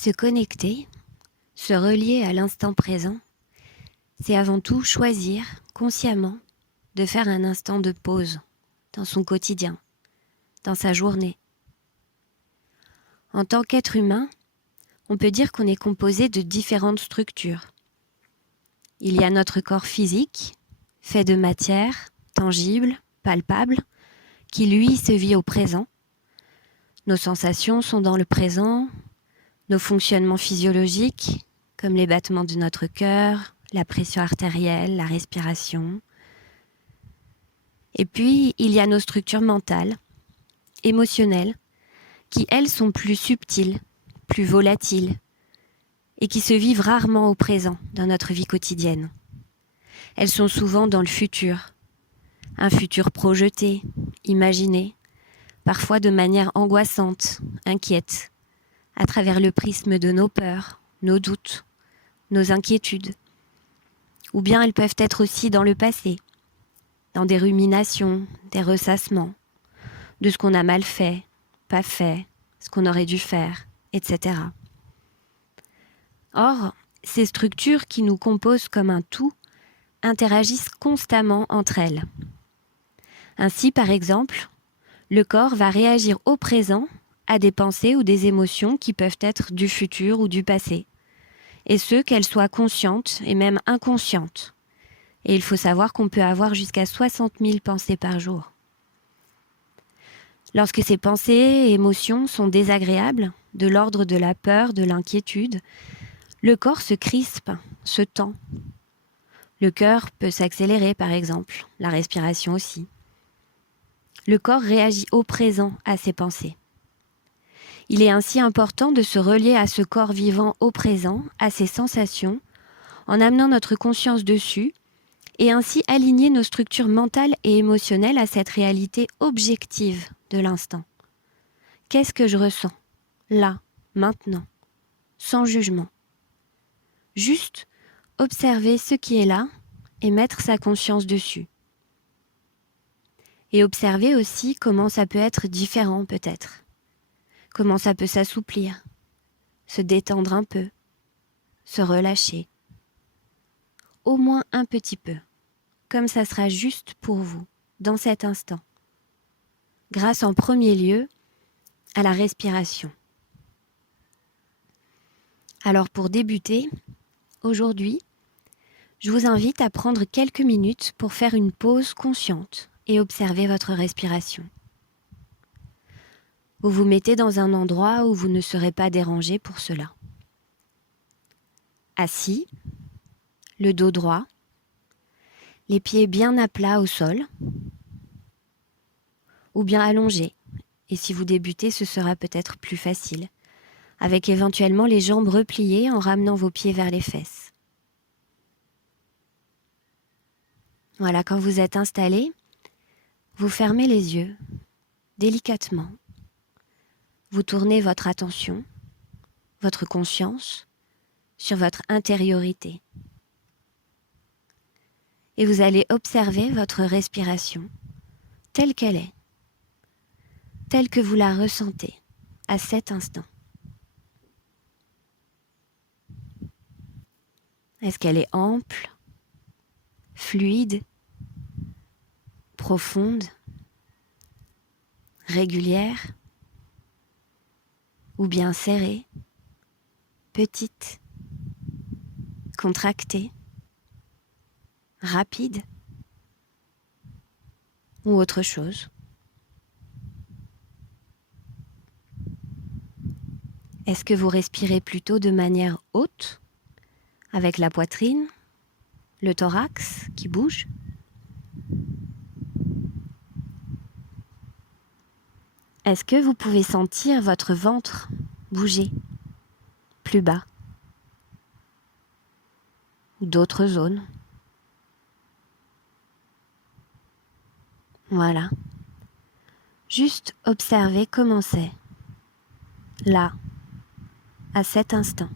Se connecter, se relier à l'instant présent, c'est avant tout choisir consciemment de faire un instant de pause dans son quotidien, dans sa journée. En tant qu'être humain, on peut dire qu'on est composé de différentes structures. Il y a notre corps physique, fait de matière, tangible, palpable, qui lui se vit au présent. Nos sensations sont dans le présent, nos fonctionnements physiologiques, comme les battements de notre cœur, la pression artérielle, la respiration. Et puis, il y a nos structures mentales, émotionnelles, qui, elles, sont plus subtiles, plus volatiles, et qui se vivent rarement au présent dans notre vie quotidienne. Elles sont souvent dans le futur, un futur projeté, imaginé, parfois de manière angoissante, inquiète, à travers le prisme de nos peurs, nos doutes, nos inquiétudes. Ou bien elles peuvent être aussi dans le passé, dans des ruminations, des ressassements, de ce qu'on a mal fait, pas fait, ce qu'on aurait dû faire, etc. Or, ces structures qui nous composent comme un tout interagissent constamment entre elles. Ainsi, par exemple, le corps va réagir au présent à des pensées ou des émotions qui peuvent être du futur ou du passé, et ce, qu'elles soient conscientes et même inconscientes. Et il faut savoir qu'on peut avoir jusqu'à 60 000 pensées par jour. Lorsque ces pensées et émotions sont désagréables, de l'ordre de la peur, de l'inquiétude, le corps se crispe, se tend. Le cœur peut s'accélérer, par exemple, la respiration aussi. Le corps réagit au présent à ces pensées. Il est ainsi important de se relier à ce corps vivant au présent, à ses sensations, en amenant notre conscience dessus, et ainsi aligner nos structures mentales et émotionnelles à cette réalité objective de l'instant. Qu'est-ce que je ressens, là, maintenant, sans jugement? Juste observer ce qui est là et mettre sa conscience dessus. Et observer aussi comment ça peut être différent peut-être. Comment ça peut s'assouplir, se détendre un peu, se relâcher. Au moins un petit peu, comme ça sera juste pour vous, dans cet instant. Grâce en premier lieu à la respiration. Alors pour débuter, aujourd'hui, je vous invite à prendre quelques minutes pour faire une pause consciente et observer votre respiration. Vous vous mettez dans un endroit où vous ne serez pas dérangé pour cela. Assis, le dos droit, les pieds bien à plat au sol, ou bien allongés, et si vous débutez, ce sera peut-être plus facile, avec éventuellement les jambes repliées en ramenant vos pieds vers les fesses. Voilà, quand vous êtes installé, vous fermez les yeux, délicatement. Vous tournez votre attention, votre conscience, sur votre intériorité. Et vous allez observer votre respiration telle qu'elle est, telle que vous la ressentez à cet instant. Est-ce qu'elle est ample, fluide, profonde, régulière, ou bien serrée, petite, contractée, rapide, ou autre chose? Est-ce que vous respirez plutôt de manière haute, avec la poitrine, le thorax qui bouge? Est-ce que vous pouvez sentir votre ventre bouger plus bas ou d'autres zones? Voilà. Juste observez comment c'est, là, à cet instant.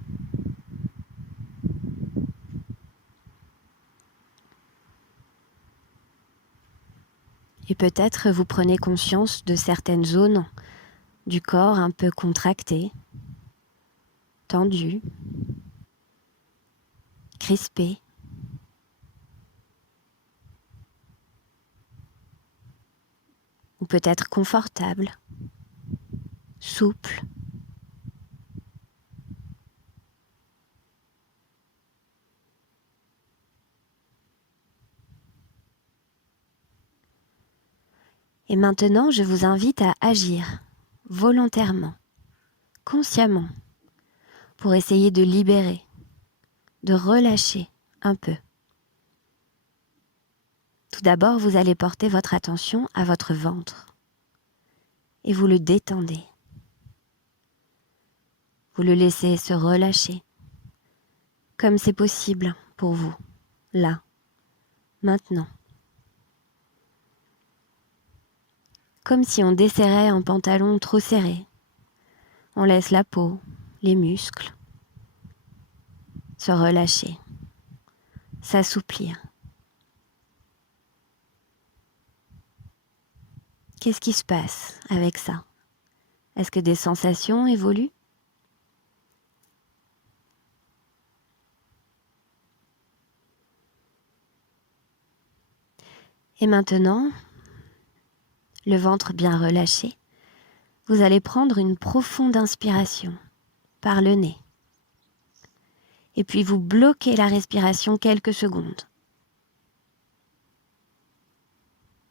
Et peut-être vous prenez conscience de certaines zones du corps un peu contractées, tendu, crispé. Ou peut-être confortable, souple. Et maintenant, je vous invite à agir volontairement, consciemment, pour essayer de libérer, de relâcher un peu. Tout d'abord, vous allez porter votre attention à votre ventre et vous le détendez. Vous le laissez se relâcher, comme c'est possible pour vous, là, maintenant. Comme si on desserrait un pantalon trop serré. On laisse la peau, les muscles se relâcher, s'assouplir. Qu'est-ce qui se passe avec ça? Est-ce que des sensations évoluent? Et maintenant, le ventre bien relâché, vous allez prendre une profonde inspiration par le nez. Et puis vous bloquez la respiration quelques secondes.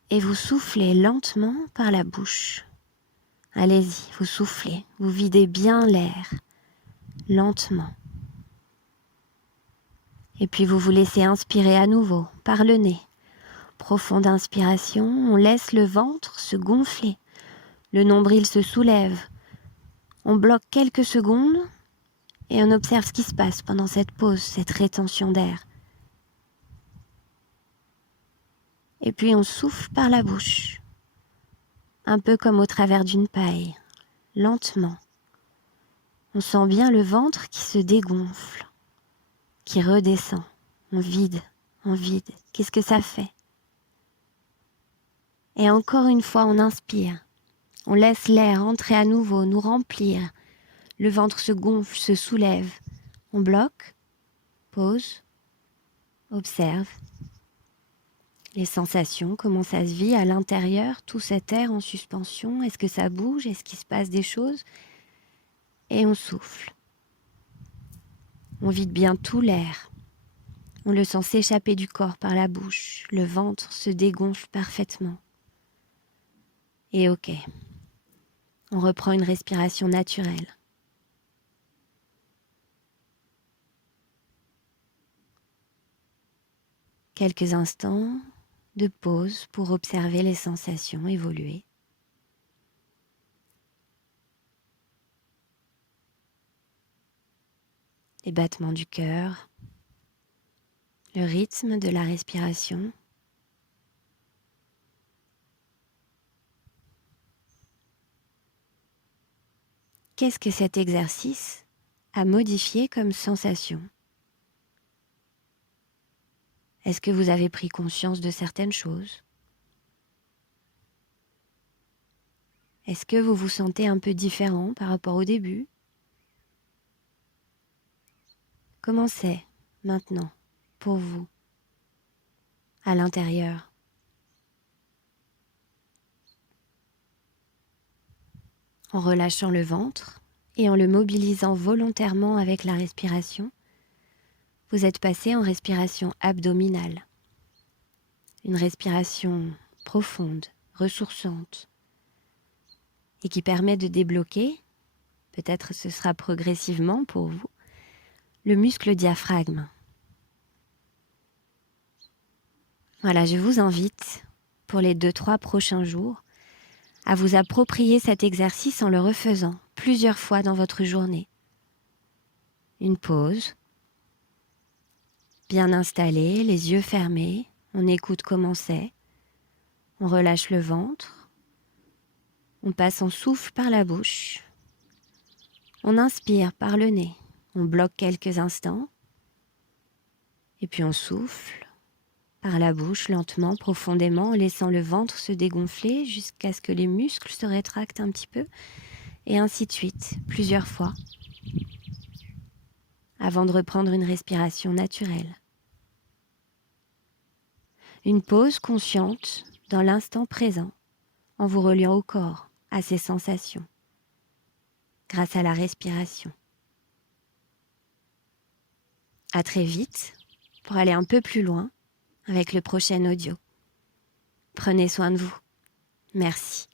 Et vous soufflez lentement par la bouche. Allez-y, vous soufflez, vous videz bien l'air, lentement. Et puis vous vous laissez inspirer à nouveau par le nez. Profonde inspiration, on laisse le ventre se gonfler. Le nombril se soulève. On bloque quelques secondes et on observe ce qui se passe pendant cette pause, cette rétention d'air. Et puis on souffle par la bouche, un peu comme au travers d'une paille, lentement. On sent bien le ventre qui se dégonfle, qui redescend. On vide, on vide. Qu'est-ce que ça fait? Et encore une fois, on inspire. On laisse l'air entrer à nouveau, nous remplir. Le ventre se gonfle, se soulève. On bloque, pause, observe. Les sensations, comment ça se vit à l'intérieur, tout cet air en suspension. Est-ce que ça bouge? Est-ce qu'il se passe des choses? Et on souffle. On vide bien tout l'air. On le sent s'échapper du corps par la bouche. Le ventre se dégonfle parfaitement. Et ok, on reprend une respiration naturelle. Quelques instants de pause pour observer les sensations évoluer. Les battements du cœur, le rythme de la respiration. Qu'est-ce que cet exercice a modifié comme sensation? Est-ce que vous avez pris conscience de certaines choses? Est-ce que vous vous sentez un peu différent par rapport au début? Comment c'est maintenant pour vous, à l'intérieur? En relâchant le ventre et en le mobilisant volontairement avec la respiration, vous êtes passé en respiration abdominale. Une respiration profonde, ressourçante et qui permet de débloquer, peut-être ce sera progressivement pour vous, le muscle diaphragme. Voilà, je vous invite pour les 2-3 prochains jours à vous approprier cet exercice en le refaisant plusieurs fois dans votre journée. Une pause, bien installée, les yeux fermés, on écoute comment c'est, on relâche le ventre, on passe en souffle par la bouche, on inspire par le nez, on bloque quelques instants, et puis on souffle par la bouche lentement, profondément, en laissant le ventre se dégonfler jusqu'à ce que les muscles se rétractent un petit peu, et ainsi de suite, plusieurs fois. avant de reprendre une respiration naturelle. Une pause consciente dans l'instant présent en vous reliant au corps, à ses sensations, grâce à la respiration. À très vite pour aller un peu plus loin avec le prochain audio. Prenez soin de vous. Merci.